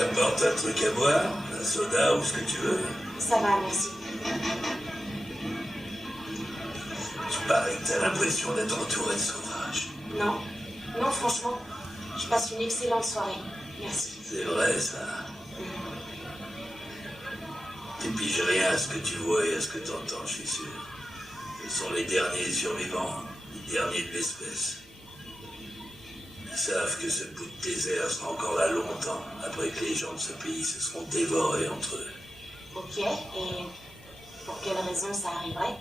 t'apporte un truc à boire? Un soda ou ce que tu veux? Ça va, merci. Tu parais que t'as l'impression d'être entouré de sauvage. Non. Non, franchement. Je passe une excellente soirée. Merci. C'est vrai, ça. Tu piges rien à ce que tu vois et à ce que tu entends, je suis sûr. Ce sont les derniers survivants, les derniers de l'espèce. Ils savent que ce bout de désert sera encore là longtemps, après que les gens de ce pays se seront dévorés entre eux. Ok, et pour quelle raison ça arriverait?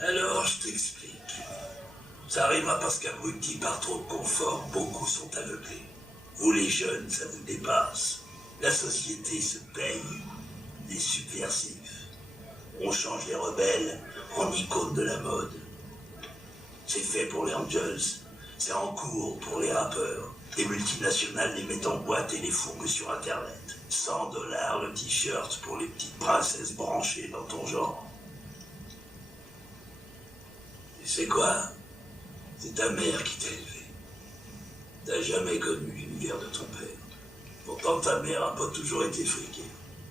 Alors, je t'explique. Ça arrivera parce qu'à Mouti, par trop de confort, beaucoup sont aveuglés. Vous les jeunes, ça vous dépasse. La société se paye. Les subversifs. On change les rebelles en icônes de la mode. C'est fait pour les Angels. C'est en cours pour les rappeurs. Les multinationales les mettent en boîte et les fourguent sur Internet. 100 $ le t-shirt pour les petites princesses branchées dans ton genre. Tu sais quoi? C'est ta mère qui t'a élevé. T'as jamais connu l'univers de ton père. Pourtant ta mère a pas toujours été friquée.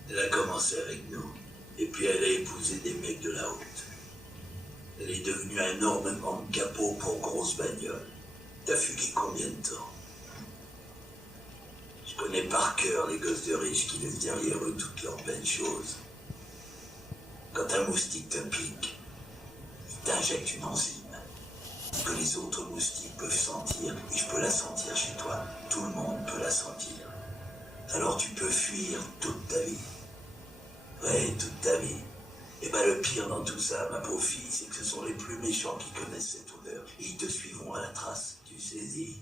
Elle a commencé avec nous. Et puis elle a épousé des mecs de la route. Elle est devenue énormément de capot pour grosses bagnoles. T'as fugué combien de temps? Je connais par cœur les gosses de riches qui laissent derrière eux toutes leurs belles choses. Quand un moustique te pique, il t'injecte une enzyme que les autres moustiques peuvent sentir, et je peux la sentir chez toi. Tout le monde peut la sentir. Alors tu peux fuir toute ta vie. Ouais, toute ta vie. Et ben le pire dans tout ça, ma pauvre fille, c'est que ce sont les plus méchants qui connaissent cette odeur. Et ils te suivront à la trace, tu saisis?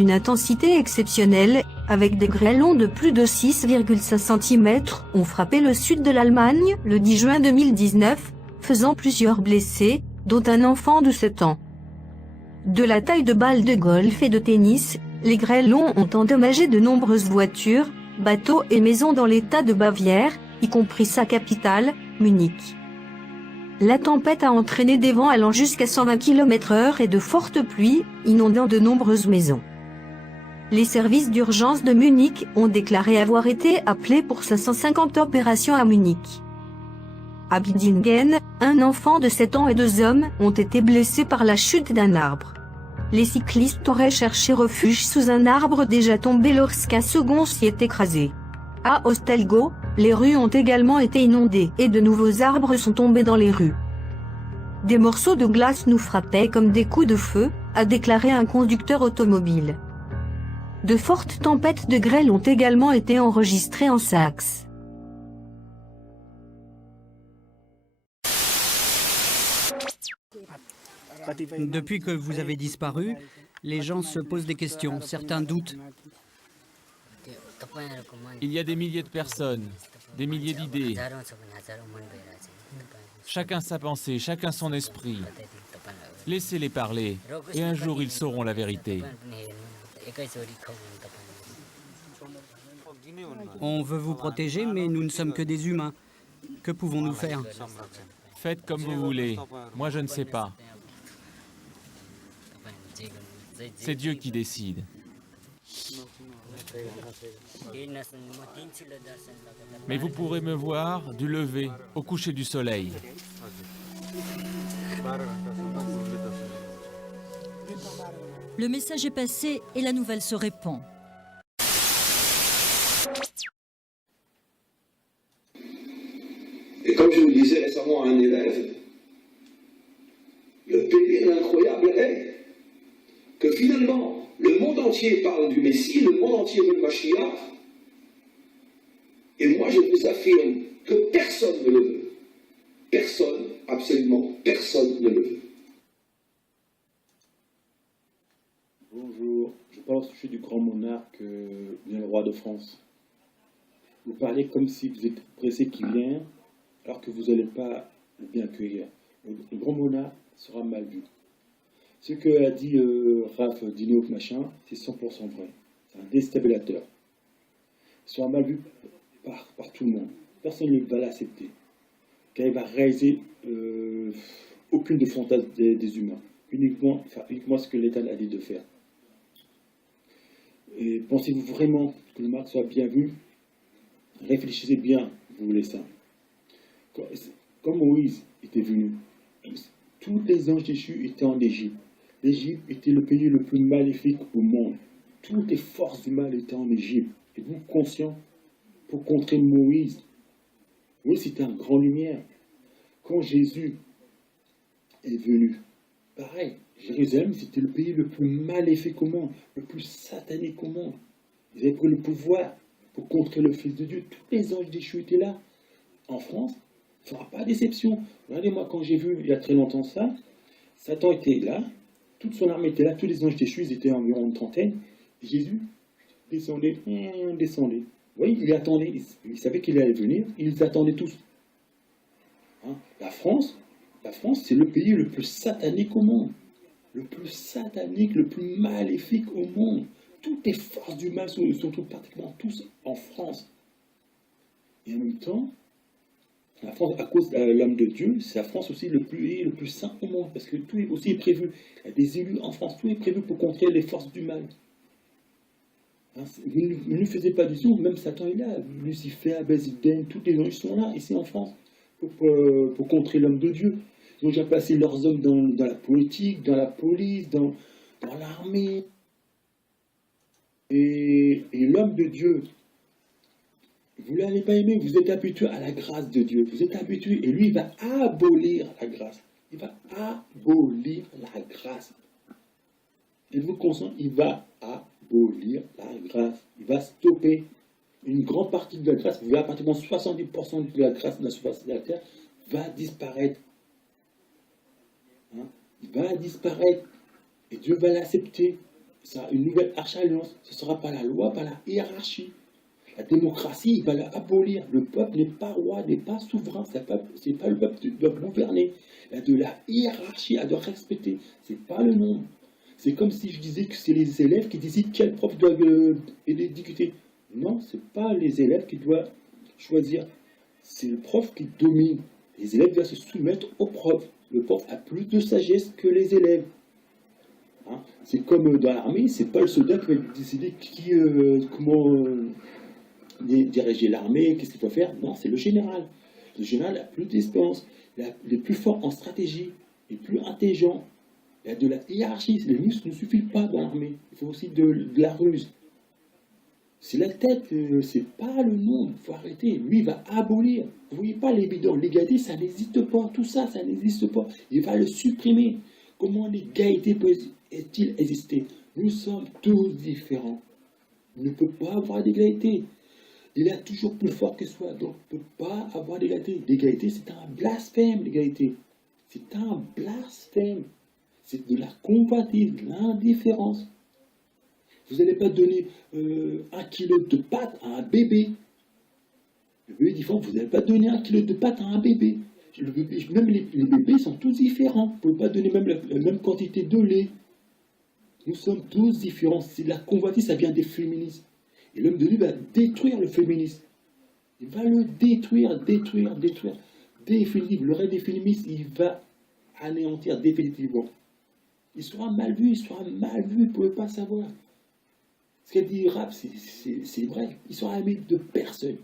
Une intensité exceptionnelle, avec des grêlons de plus de 6,5 cm, ont frappé le sud de l'Allemagne le 10 juin 2019, faisant plusieurs blessés, dont un enfant de 7 ans. De la taille de balles de golf et de tennis, les grêlons ont endommagé de nombreuses voitures, bateaux et maisons dans l'État de Bavière, y compris sa capitale, Munich. La tempête a entraîné des vents allant jusqu'à 120 km/h et de fortes pluies, inondant de nombreuses maisons. Les services d'urgence de Munich ont déclaré avoir été appelés pour 550 opérations à Munich. À Bidingen, un enfant de 7 ans et 2 hommes ont été blessés par la chute d'un arbre. Les cyclistes auraient cherché refuge sous un arbre déjà tombé lorsqu'un second s'y est écrasé. À Hostelgo, les rues ont également été inondées et de nouveaux arbres sont tombés dans les rues. Des morceaux de glace nous frappaient comme des coups de feu, a déclaré un conducteur automobile. De fortes tempêtes de grêle ont également été enregistrées en Saxe. Depuis que vous avez disparu, les gens se posent des questions, certains doutent. Il y a des milliers de personnes, des milliers d'idées. Chacun sa pensée, chacun son esprit. Laissez-les parler, et un jour ils sauront la vérité. On veut vous protéger, mais nous ne sommes que des humains. Que pouvons-nous faire? Faites comme vous voulez, moi je ne sais pas. C'est Dieu qui décide. Mais vous pourrez me voir du lever au coucher du soleil. Le message est passé et la nouvelle se répand. Et comme je vous disais récemment à un élève, le péril incroyable est que finalement, le monde entier parle du Messie, le monde entier veut le Mashiach, et moi je vous affirme que personne ne le veut. Personne, absolument personne ne le veut. Bonjour, je parle au sujet du grand monarque, bien le roi de France. Vous parlez comme si vous êtes pressé qu'il vienne, alors que vous n'allez pas le bien accueillir. Le grand monarque sera mal vu. Ce que a dit Raph Dino machin, c'est 100% vrai. C'est un déstabilisateur. Il sera mal vu par tout le monde. Personne ne va l'accepter. Car il va réaliser aucune des fantasmes des humains. Uniquement ce que l'État a dit de faire. Et pensez-vous vraiment que le monarque soit bien vu? Réfléchissez bien, vous voulez ça. Quand Moïse était venu, tous les anges déchus étaient en Égypte. L'Égypte était le pays le plus maléfique au monde. Toutes les forces du mal étaient en Égypte. Êtes-vous conscient? Pour contrer Moïse, Moïse était un grand lumière. Quand Jésus est venu, pareil, Jérusalem, c'était le pays le plus maléfique au monde, le plus satanique au monde. Ils avaient pris le pouvoir pour contrer le Fils de Dieu. Tous les anges déchus étaient là. En France, il ne fera pas déception. Regardez-moi, quand j'ai vu, il y a très longtemps ça, Satan était là, toute son armée était là, tous les anges déchus, ils étaient environ une trentaine. Et Jésus descendait. Oui, il attendait, il savait qu'il allait venir, ils attendaient tous. Hein? La France, c'est le pays le plus satanique au monde. Le plus satanique, le plus maléfique au monde. Toutes les forces du mal se trouvent pratiquement tous en France. Et en même temps, la France, à cause de l'homme de Dieu, c'est la France aussi le plus saint au monde, parce que tout est aussi prévu. Il y a des élus en France, tout est prévu pour contrer les forces du mal. Hein, vous ne faisiez pas du tout, même Satan est là, Lucifer, Bézidène, tous les anges sont là, ici en France, pour contrer l'homme de Dieu. Ils ont déjà placé leurs hommes dans la politique, dans la police, dans l'armée. Et l'homme de Dieu, vous ne l'avez pas aimé, vous êtes habitué à la grâce de Dieu. Vous êtes habitué, et lui, il va abolir la grâce. Il va abolir la grâce. Êtes-vous conscient? Il va abolir la grâce. Il va stopper une grande partie de la grâce. Vous verrez, pratiquement 70% de la grâce de la surface de la terre va disparaître. Hein? Il va disparaître. Et Dieu va l'accepter. Ça, une nouvelle arche-alliance. Ce ne sera pas la loi, pas la hiérarchie. La démocratie, il va l'abolir. Le peuple n'est pas roi, n'est pas souverain. Ce n'est pas le peuple qui doit gouverner. Il y a de la hiérarchie à doit respecter. Ce n'est pas le nombre. C'est comme si je disais que c'est les élèves qui décident quel prof doit éduquer. Non, ce n'est pas les élèves qui doivent choisir. C'est le prof qui domine. Les élèves doivent se soumettre au prof. Le prof a plus de sagesse que les élèves. Hein? C'est comme dans l'armée, ce n'est pas le soldat qui va décider comment diriger l'armée, qu'est-ce qu'il faut faire. Non, c'est le général. Le général a plus d'expérience, il est plus fort en stratégie, il est plus intelligent. Il y a de la hiérarchie. Les muscles ne suffisent pas dans l'armée. Il faut aussi de la ruse. C'est la tête, c'est pas le nombre. Il faut arrêter. Lui, il va abolir. Vous voyez pas les bidons. L'égalité, ça n'existe pas. Tout ça, ça n'existe pas. Il va le supprimer. Comment l'égalité peut-il exister? Nous sommes tous différents. Il ne peut pas avoir d'égalité. Il est toujours plus fort que soi. Donc, il ne peut pas avoir d'égalité. L'égalité, c'est un blasphème, l'égalité. C'est un blasphème. C'est de la convoitise, de l'indifférence. Vous n'allez pas donner 1 kilo de pâtes à un bébé. Le bébé est différent. Vous n'allez pas donner 1 kilo de pâtes à un bébé. Même les bébés sont tous différents. Vous ne pouvez pas donner même la même quantité de lait. Nous sommes tous différents. C'est la convoitise, ça vient des féministes. Et l'homme de Dieu va détruire le féminisme. Il va le détruire. Définitivement. Le reste des féministes, il va anéantir définitivement. Il sera mal vu, vous ne pouvez pas savoir. Ce qu'elle dit rap, c'est vrai. Il sera aimé de personne.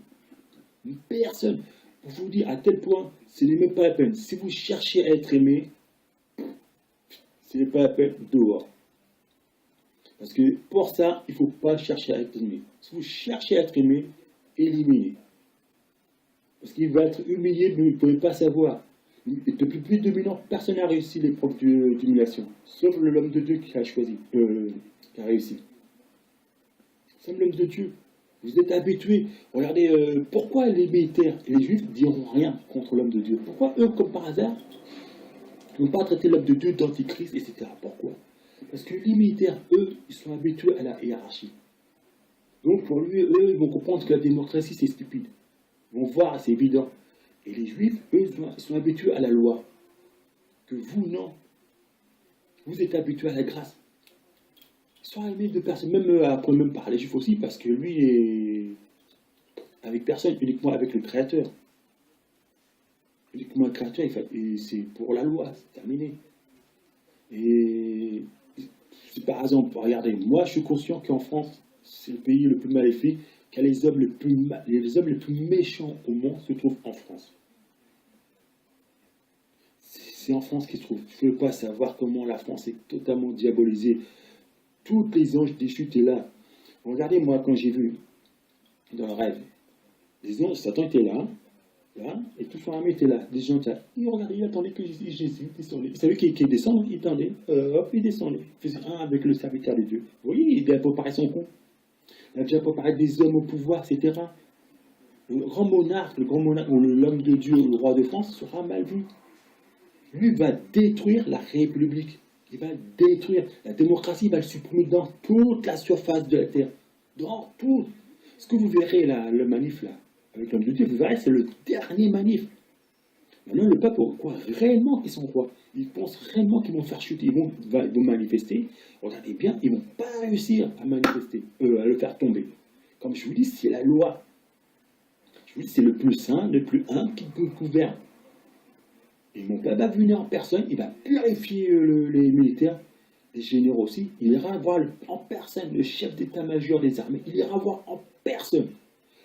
Personne. Je vous dis à tel point, ce n'est même pas la peine. Si vous cherchez à être aimé, ce n'est pas la peine dehors. Parce que pour ça, il ne faut pas chercher à être aimé. Si vous cherchez à être aimé, éliminez. Parce qu'il va être humilié, mais vous ne pouvez pas savoir. Depuis plus de 2000 ans, personne n'a réussi l'épreuve d'humiliation. Sauf l'homme de Dieu qui a choisi, qui a réussi. Sauf l'homme de Dieu. Vous êtes habitués. Regardez, pourquoi les militaires et les juifs ne diront rien contre l'homme de Dieu? Pourquoi eux, comme par hasard, n'ont pas traité l'homme de Dieu d'antichrist, etc. Pourquoi? Parce que les militaires, eux, ils sont habitués à la hiérarchie. Donc pour lui, eux, ils vont comprendre que la démocratie, c'est stupide. Ils vont voir, c'est évident. Et les juifs, eux, ils sont habitués à la loi. Que vous, non. Vous êtes habitués à la grâce. Ils sont aimés de personne. Même après, même par les juifs aussi, parce que lui est avec personne, uniquement avec le Créateur. Uniquement le Créateur, et c'est pour la loi, c'est terminé. Et par exemple, regardez, moi je suis conscient qu'en France, c'est le pays le plus maléfique, car les hommes les plus méchants au monde se trouvent en France. C'est en France qu'ils se trouvent. Je ne veux pas savoir comment la France est totalement diabolisée. Tous les anges déchus étaient là. Regardez, moi, quand j'ai vu dans le rêve, les anges, Satan était là, et tout son armée était là. Les gens étaient là. Ils regardaient, ils attendaient que Jésus descendait. Vous savez qu'il descend, il attendait, hop, il descendait. Il faisait un avec le serviteur de Dieu. Vous voyez, il a préparé son coup. Il a déjà préparé des hommes au pouvoir, etc. Le grand monarque, ou l'homme de Dieu, le roi de France, sera mal vu. Lui va détruire la République. Il va détruire la démocratie, il va le supprimer dans toute la surface de la terre. Dans tout. Ce que vous verrez là, le manif là, avec l'homme de Dieu, vous verrez, c'est le dernier manif. Maintenant, le peuple, quoi, réellement, ils sont quoi? Ils pensent réellement qu'ils vont faire chuter, ils vont manifester. Regardez bien, ils ne vont pas réussir à manifester, à le faire tomber. Comme je vous dis, c'est la loi. Je vous dis, c'est le plus saint, le plus humble qui gouverne. Et mon peuple va venir en personne, il va purifier les militaires, les généraux aussi. Il ira voir en personne le chef d'état-major des armées. Il ira voir en personne.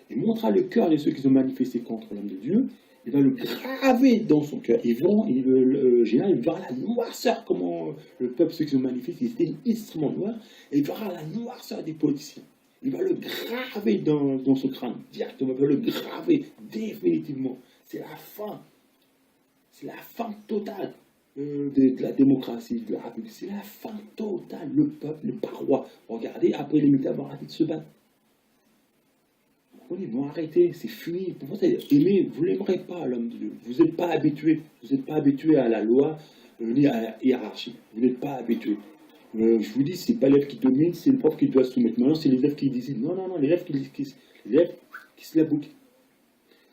Il montrera le cœur de ceux qui ont manifesté contre l'homme de Dieu. Il va le graver dans son cœur. Le général, il verra la noirceur, comment le peuple, ceux qui ont manifesté, ils étaient extrêmement noirs. Et il verra la noirceur des politiciens. Il va le graver dans son crâne, directement. Il va le graver définitivement. C'est la fin. C'est la fin totale de la démocratie, de la République. C'est la fin totale. Le peuple, les parois. Regardez, après les militaires vont arrêter de se battre. Ils vont arrêter, c'est fini. Pour vous aimer, vous ne l'aimerez pas, l'homme de Dieu. Vous n'êtes pas habitué. Vous n'êtes pas habitué à la loi, ni à la hiérarchie. Vous n'êtes pas habitué. Je vous dis, ce n'est pas l'élève qui domine, c'est le prof qui doit se soumettre. Maintenant, c'est l'élève qui décide. Non, l'élève qui se la boucle.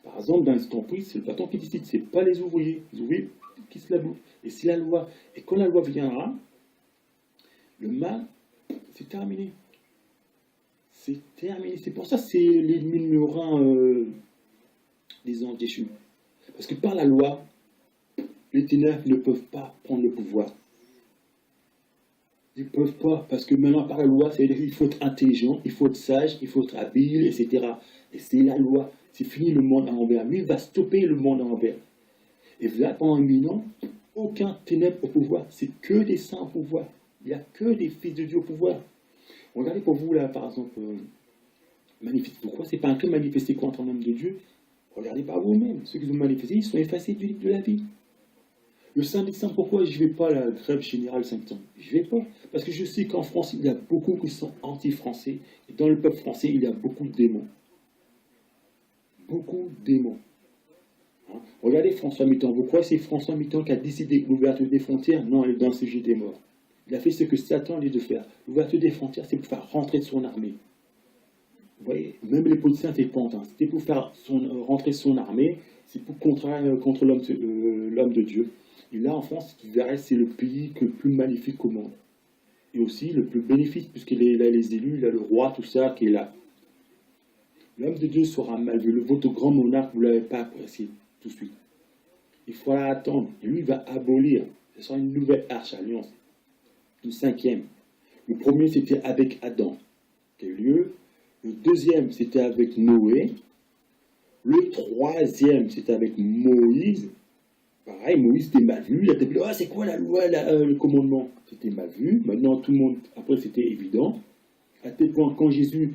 Par exemple, dans les entreprises, c'est le patron qui décide, ce n'est pas les ouvriers. Les ouvriers qui se la bouclent. Et c'est la loi. Et quand la loi viendra, le mal, c'est terminé. C'est terminé. C'est pour ça que c'est l'ennemi numéro un des anges déchus. Parce que par la loi, les ténèbres ne peuvent pas prendre le pouvoir. Ils ne peuvent pas. Parce que maintenant, par la loi, il faut être intelligent, il faut être sage, il faut être habile, etc. Et c'est la loi. C'est fini le monde à l'envers. Lui, il va stopper le monde à l'envers. Et là, pendant 1000 ans, aucun ténèbre au pouvoir. C'est que des saints au pouvoir. Il n'y a que des fils de Dieu au pouvoir. Regardez pour vous, là, par exemple, manifester. Pourquoi c'est pas un crime manifester contre un homme de Dieu? Regardez par vous-même. Ceux qui ont manifesté, ils sont effacés du livre de la vie. Le samedi saint, pourquoi je ne vais pas à la grève générale Saint-Temps? Je ne vais pas. Parce que je sais qu'en France, il y a beaucoup qui sont anti-français. Et dans le peuple français, il y a beaucoup de démons. Beaucoup de démons. Hein? Regardez François Mitterrand. Vous croyez que c'est François Mitterrand qui a décidé l'ouverture des frontières? Non, il est dans le sujet des morts. Il a fait ce que Satan lui de faire. L'ouverture des frontières, c'est pour faire rentrer son armée. Vous voyez, même les politiciens étaient contents. C'était pour faire rentrer son armée, c'est pour contre l'homme de Dieu. Et là, en France, vous verrez, c'est le pays le plus magnifique au monde. Et aussi le plus bénéfique, puisqu'il a les élus, il a le roi, tout ça qui est là. L'homme de Dieu sera mal vu. Votre grand monarque, vous ne l'avez pas apprécié tout de suite. Il faudra attendre. Et lui, il va abolir. Ce sera une nouvelle arche alliance. Une cinquième. Le premier, c'était avec Adam, qui a eu lieu. Le deuxième, c'était avec Noé. Le troisième, c'était avec Moïse. Pareil, Moïse était mal vu. Il a dit, ah, c'est quoi la loi, le commandement? C'était mal vu. Maintenant, tout le monde, après, c'était évident. À tel point, quand Jésus,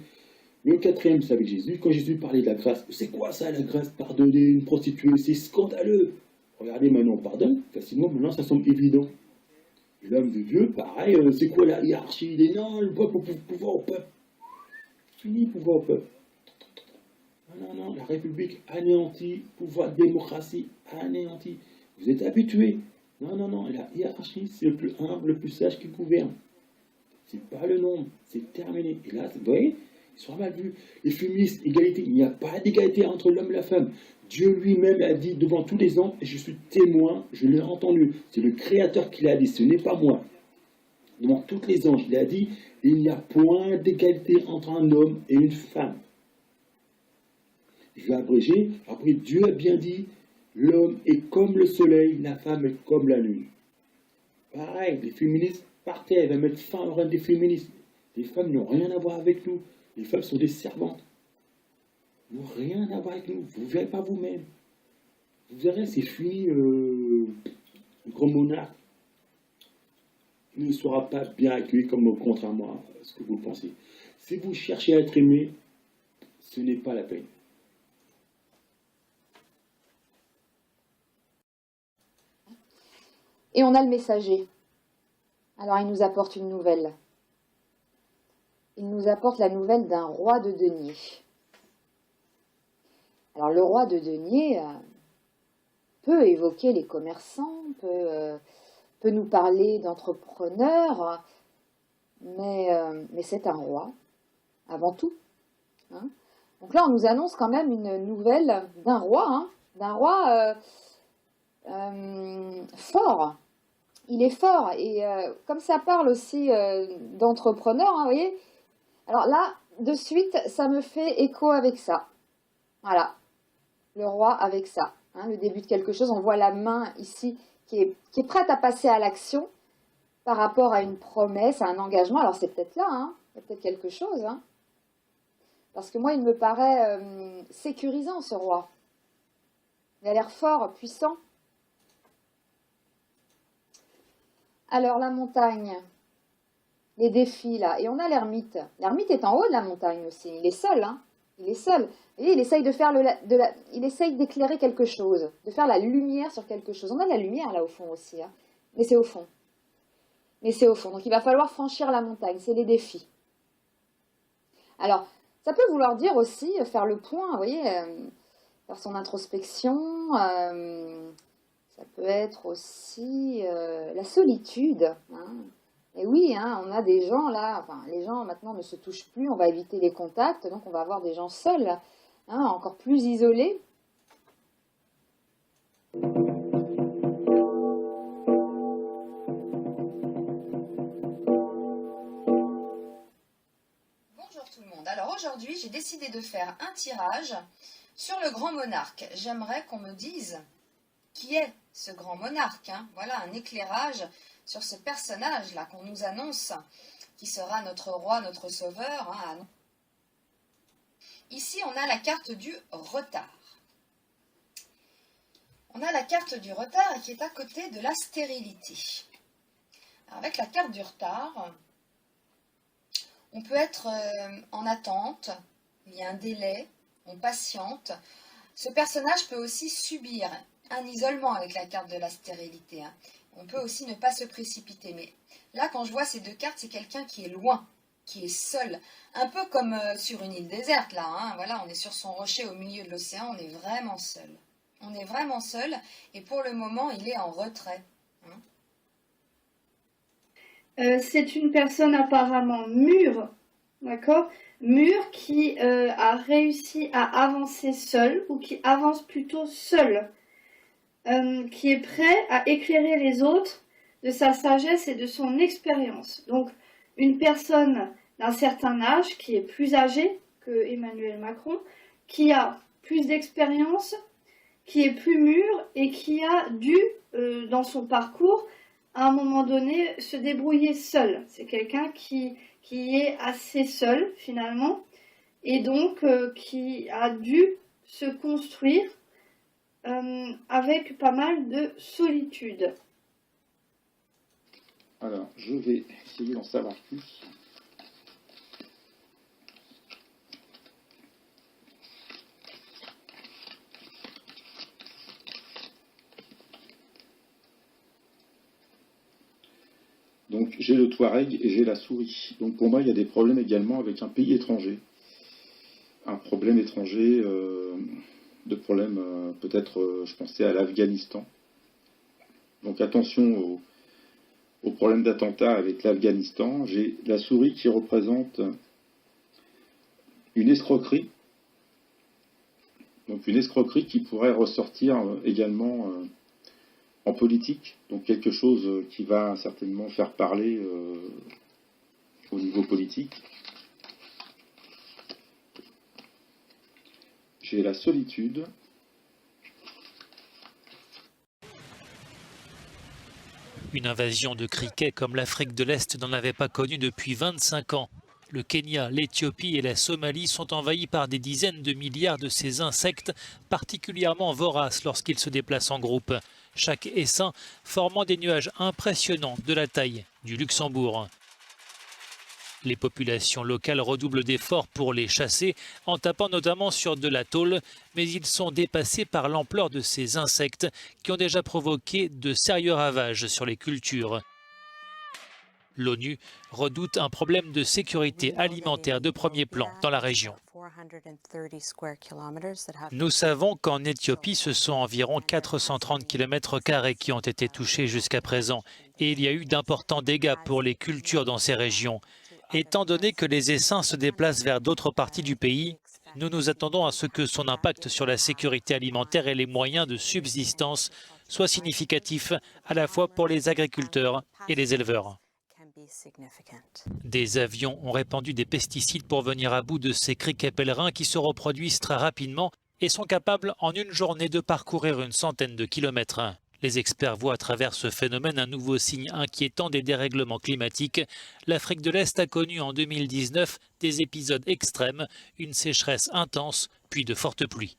le quatrième, c'est avec Jésus. Quand Jésus parlait de la grâce, c'est quoi ça, la grâce? Pardonner une prostituée, c'est scandaleux. Regardez, maintenant, on pardonne facilement. Maintenant, ça semble évident. L'homme de Dieu, pareil, c'est quoi la hiérarchie? Il est non, le peuple, pouvoir au peuple. Fini, pouvoir au peuple. Non, non, non, la République anéantie, pouvoir, démocratie anéantie. Vous êtes habitués. Non, non, non, la hiérarchie, c'est le plus humble, le plus sage qui gouverne. C'est pas le nombre, c'est terminé. Et là, vous voyez, ils sont mal vus. Les féministes, égalité, il n'y a pas d'égalité entre l'homme et la femme. Dieu lui-même a dit devant tous les hommes, et je suis témoin, je l'ai entendu. C'est le Créateur qui l'a dit, ce n'est pas moi. Devant tous les anges, il a dit, il n'y a point d'égalité entre un homme et une femme. Je vais abréger. Après, Dieu a bien dit, l'homme est comme le soleil, la femme est comme la lune. Pareil, les féministes partaient, elles vont mettre fin au règne des féministes. Les femmes n'ont rien à voir avec nous. Les femmes sont des servantes. Elles n'ont rien à voir avec nous. Vous ne verrez pas vous-même. Vous verrez, c'est fini, le grand monarque ne sera pas bien accueilli comme contrairement à ce que vous pensez. Si vous cherchez à être aimé, ce n'est pas la peine. Et on a le messager. Alors il nous apporte une nouvelle. Il nous apporte la nouvelle d'un roi de denier. Alors le roi de denier peut évoquer les commerçants, peut nous parler d'entrepreneurs, mais c'est un roi, avant tout. Hein. Donc là on nous annonce quand même une nouvelle d'un roi fort. Il est fort, et comme ça parle aussi d'entrepreneurs, hein, vous voyez, alors là, de suite, ça me fait écho avec ça. Voilà, le roi avec ça, hein, le début de quelque chose, on voit la main ici qui est prête à passer à l'action par rapport à une promesse, à un engagement, alors c'est peut-être là, hein, il y a peut-être quelque chose, hein, parce que moi, il me paraît sécurisant, ce roi. Il a l'air fort, puissant. Alors, la montagne, les défis, là. Et on a l'ermite. L'ermite est en haut de la montagne aussi. Il est seul, hein. Il est seul. Et il essaye de faire il essaye d'éclairer quelque chose, de faire la lumière sur quelque chose. On a de la lumière, là, au fond aussi, hein. Mais c'est au fond. Donc, il va falloir franchir la montagne. C'est les défis. Alors, ça peut vouloir dire aussi faire le point, vous voyez, faire son introspection, ça peut être aussi la solitude. Hein. Et oui, hein, on a des gens là, enfin les gens maintenant ne se touchent plus, on va éviter les contacts, donc on va avoir des gens seuls, hein, encore plus isolés. Bonjour tout le monde. Alors aujourd'hui, j'ai décidé de faire un tirage sur le grand monarque. J'aimerais qu'on me dise qui est ce grand monarque, hein. Voilà un éclairage sur ce personnage-là qu'on nous annonce, qui sera notre roi, notre sauveur. Hein. Ici, on a la carte du retard. On a la carte du retard qui est à côté de la stérilité. Alors, avec la carte du retard, on peut être en attente, il y a un délai, on patiente. Ce personnage peut aussi subir un isolement avec la carte de la stérilité. On peut aussi ne pas se précipiter. Mais là, quand je vois ces deux cartes, c'est quelqu'un qui est loin, qui est seul. Un peu comme sur une île déserte, là. Voilà, on est sur son rocher au milieu de l'océan, on est vraiment seul. On est vraiment seul, et pour le moment, il est en retrait. C'est une personne apparemment mûre, d'accord? Mûre qui a réussi à avancer seule, ou qui avance plutôt seule, qui est prêt à éclairer les autres de sa sagesse et de son expérience. Donc, une personne d'un certain âge, qui est plus âgée que Emmanuel Macron, qui a plus d'expérience, qui est plus mûre et qui a dû, dans son parcours, à un moment donné, se débrouiller seul. C'est quelqu'un qui est assez seul, finalement, et donc qui a dû se construire avec pas mal de solitude. Alors, je vais essayer d'en savoir plus. Donc j'ai le Touareg et j'ai la souris. Donc pour moi, il y a des problèmes également avec un pays étranger. Un problème étranger, de problème peut-être, je pensais à l'Afghanistan. Donc attention au problème d'attentat avec l'Afghanistan. J'ai la souris qui représente une escroquerie. Donc une escroquerie qui pourrait ressortir également en politique, donc quelque chose qui va certainement faire parler au niveau politique. J'ai la solitude. Une invasion de criquets comme l'Afrique de l'Est n'en avait pas connu depuis 25 ans. Le Kenya, l'Éthiopie et la Somalie sont envahis par des dizaines de milliards de ces insectes particulièrement voraces lorsqu'ils se déplacent en groupe. Chaque essaim formant des nuages impressionnants de la taille du Luxembourg. Les populations locales redoublent d'efforts pour les chasser, en tapant notamment sur de la tôle, mais ils sont dépassés par l'ampleur de ces insectes qui ont déjà provoqué de sérieux ravages sur les cultures. L'ONU redoute un problème de sécurité alimentaire de premier plan dans la région. Nous savons qu'en Éthiopie, ce sont environ 430 km² qui ont été touchés jusqu'à présent, et il y a eu d'importants dégâts pour les cultures dans ces régions. Étant donné que les essaims se déplacent vers d'autres parties du pays, nous nous attendons à ce que son impact sur la sécurité alimentaire et les moyens de subsistance soit significatif à la fois pour les agriculteurs et les éleveurs. Des avions ont répandu des pesticides pour venir à bout de ces criquets pèlerins qui se reproduisent très rapidement et sont capables en une journée de parcourir une centaine de kilomètres. Les experts voient à travers ce phénomène un nouveau signe inquiétant des dérèglements climatiques. L'Afrique de l'Est a connu en 2019 des épisodes extrêmes, une sécheresse intense, puis de fortes pluies.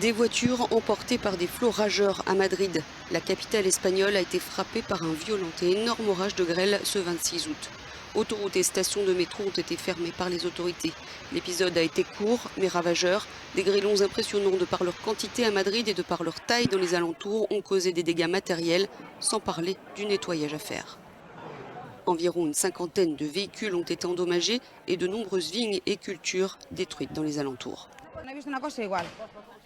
Des voitures emportées par des flots rageurs à Madrid. La capitale espagnole a été frappée par un violent et énorme orage de grêle ce 26 août. Autoroutes et stations de métro ont été fermées par les autorités. L'épisode a été court mais ravageur. Des grêlons impressionnants de par leur quantité à Madrid et de par leur taille dans les alentours ont causé des dégâts matériels, sans parler du nettoyage à faire. Environ une cinquantaine de véhicules ont été endommagés et de nombreuses vignes et cultures détruites dans les alentours.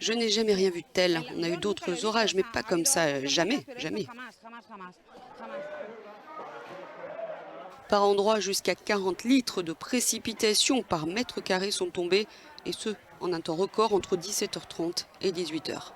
Je n'ai jamais rien vu de tel. On a eu d'autres orages, mais pas comme ça. Jamais, jamais. Par endroits, jusqu'à 40 litres de précipitations par mètre carré sont tombés, et ce, en un temps record entre 17h30 et 18h.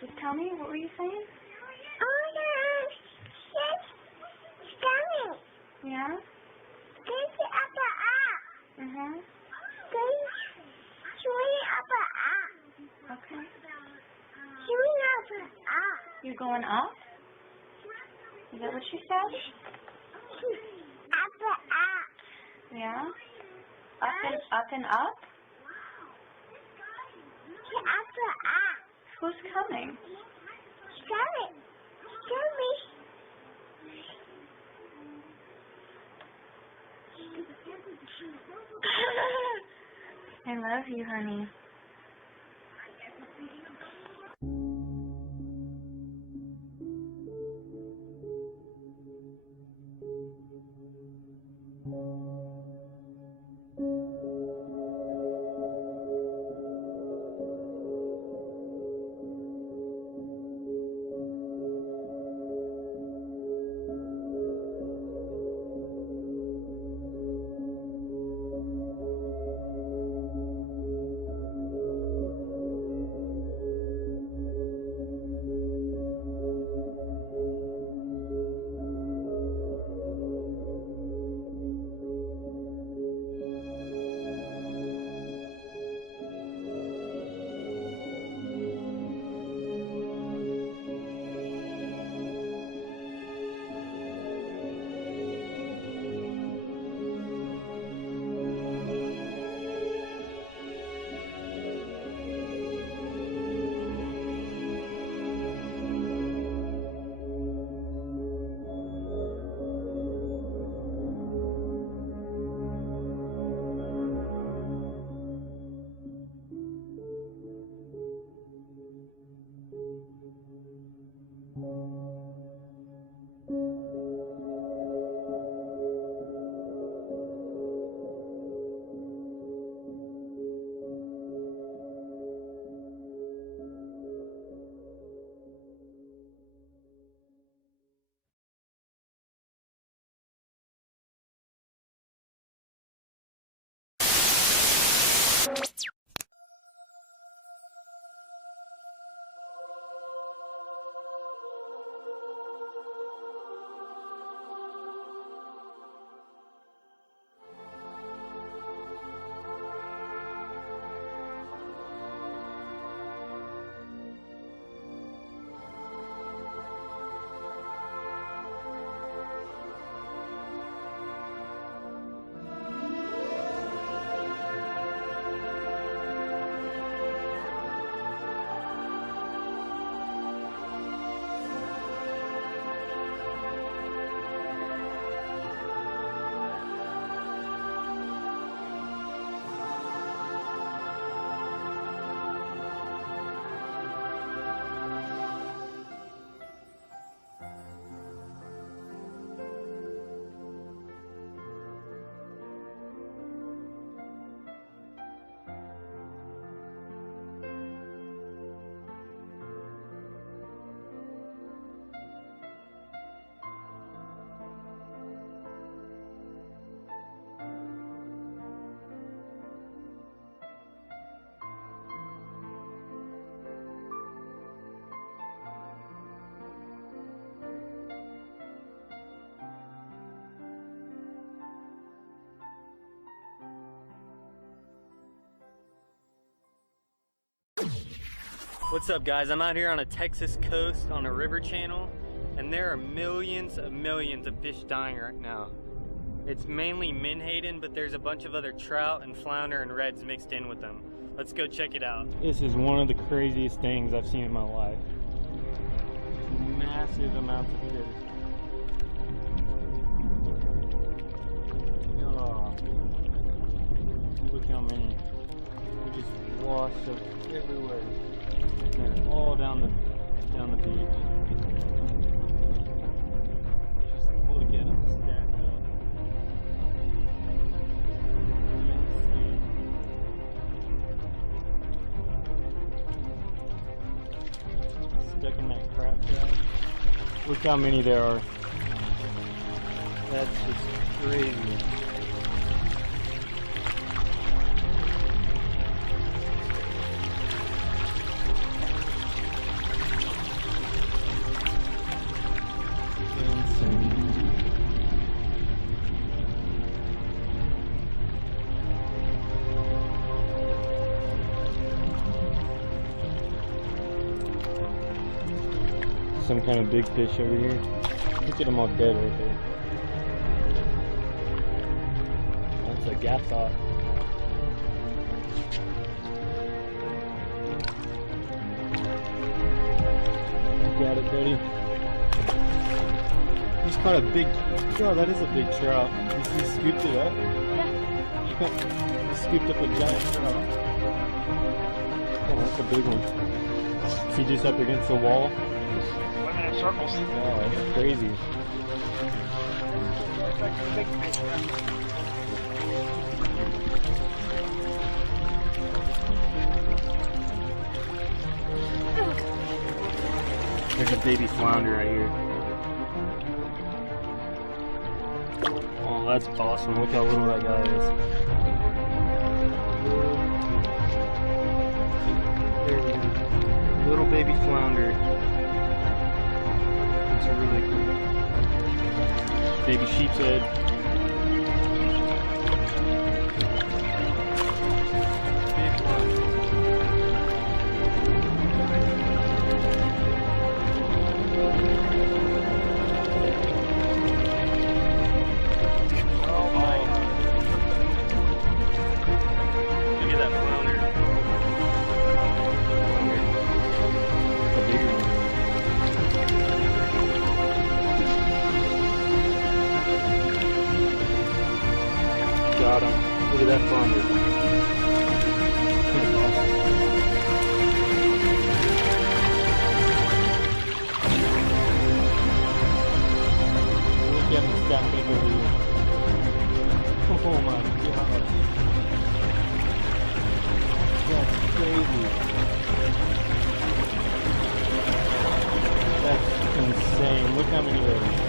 Just tell me, what were you saying? Yeah? Okay. You're going up? Is that what you said? Yeah? Up and up? Who's coming? I love you, honey. What's up, guys? I'm out here on a Texas coast on a river channel, and there are millions of fish dying right now. It's mainly menhaden, but there's a bunch of other trout and flounder and reds mixed in with them. Let's go check it out. This is one of the craziest things I've seen in my life. Massive amounts of fish. Oh, look how many. They just washed up everywhere. They're all down the beach. Just look at them stacked up. Stuck in that crab trap. Look how many there are. That's just crazy. Some kind of big fish over here. Look at them all dead right there. That's a gasop. You got it, buddy. He's caught a big. Oh, that is a big trout. He scooped it up. Yeah. He scooped up a giant trout. Oh, that's a big one. Is he just up against the wall? Circles. Oh, that's crazy. There's a baby flounder right here. Oh, that's awesome. Look how little that guy is. There we go. Little baby flounder. Really cool. Baby sheep's head. Big one. Oh my. Look at that flounder. A bigger one. Got him. Look at that flounder. That's awesome. Look at him stacked up over here. Oh my god. That's crazy. That's insane. Look how many there are.